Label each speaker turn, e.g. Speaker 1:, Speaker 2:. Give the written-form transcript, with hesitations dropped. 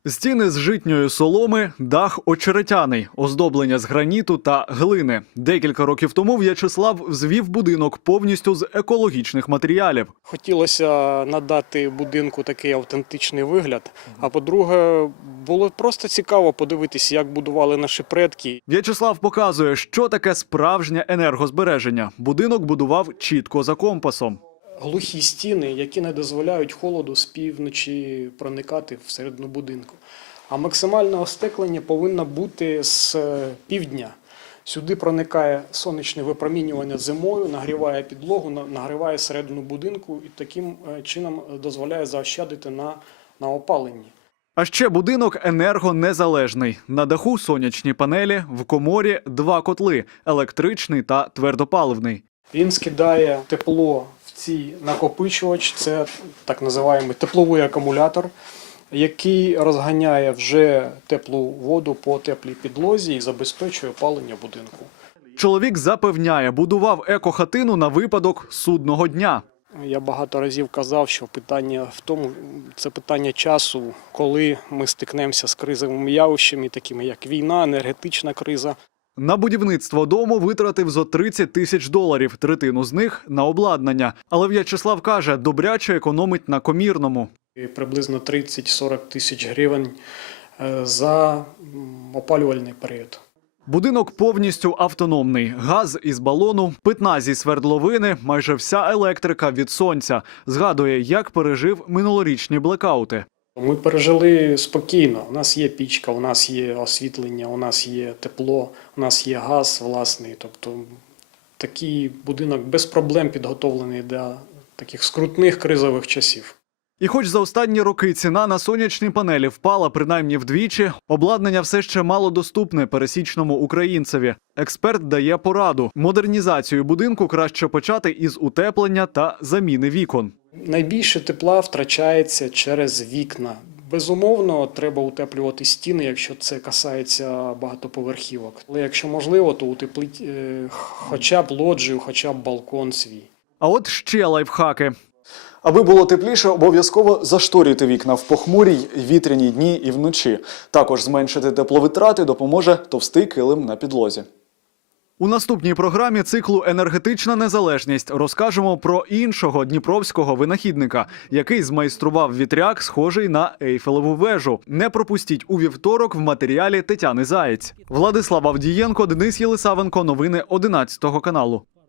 Speaker 1: Стіни з житньої соломи, дах очеретяний, оздоблення з граніту та глини. Декілька років тому В'ячеслав звів будинок повністю з екологічних матеріалів.
Speaker 2: Хотілося надати будинку такий автентичний вигляд, а по-друге, було просто цікаво подивитися, як будували наші предки.
Speaker 1: В'ячеслав показує, що таке справжнє енергозбереження. Будинок будував чітко за компасом.
Speaker 2: Глухі стіни, які не дозволяють холоду з півночі проникати всередину будинку. А максимальне остеклення повинно бути з півдня. Сюди проникає сонячне випромінювання зимою, нагріває підлогу, нагріває середину будинку і таким чином дозволяє заощадити на опаленні.
Speaker 1: А ще будинок енергонезалежний. На даху сонячні панелі, в коморі 2 котли – електричний та твердопаливний.
Speaker 2: Він скидає тепло в цей накопичувач, це так називаємо тепловий акумулятор, який розганяє вже теплу воду по теплій підлозі і забезпечує опалення будинку.
Speaker 1: Чоловік запевняє, будував екохатину на випадок судного дня.
Speaker 2: Я багато разів казав, що питання в тому, це питання часу, коли ми стикнемося з кризовими явищами, такими як війна, енергетична криза.
Speaker 1: На будівництво дому витратив зо $30 тисяч, третину з них – на обладнання. Але В'ячеслав каже, добряче економить на комірному.
Speaker 2: Приблизно 30-40 тисяч гривень за опалювальний період.
Speaker 1: Будинок повністю автономний. Газ із балону, питна зі свердловини, майже вся електрика від сонця. Згадує, як пережив минулорічні блекаути.
Speaker 2: Ми пережили спокійно. У нас є пічка, у нас є освітлення, у нас є тепло, у нас є газ власний. Тобто такий будинок без проблем підготовлений для таких скрутних кризових часів.
Speaker 1: І хоч за останні роки ціна на сонячні панелі впала принаймні вдвічі, обладнання все ще малодоступне пересічному українцеві. Експерт дає пораду – модернізацію будинку краще почати із утеплення та заміни вікон.
Speaker 2: Найбільше тепла втрачається через вікна. Безумовно, треба утеплювати стіни, якщо це касається багатоповерхівок. Але якщо можливо, то утепліть хоча б лоджію, хоча б балкон свій.
Speaker 1: А от ще лайфхаки.
Speaker 3: Аби було тепліше, обов'язково зашторюйте вікна в похмурі й вітряні дні і вночі. Також зменшити тепловитрати допоможе товстий килим на підлозі.
Speaker 1: У наступній програмі циклу «Енергетична незалежність» розкажемо про іншого дніпровського винахідника, який змайстрував вітряк, схожий на Ейфелеву вежу. Не пропустіть у вівторок в матеріалі Тетяни Заєць. Владислав Авдієнко, Денис Єлисавенко. Новини 11 каналу.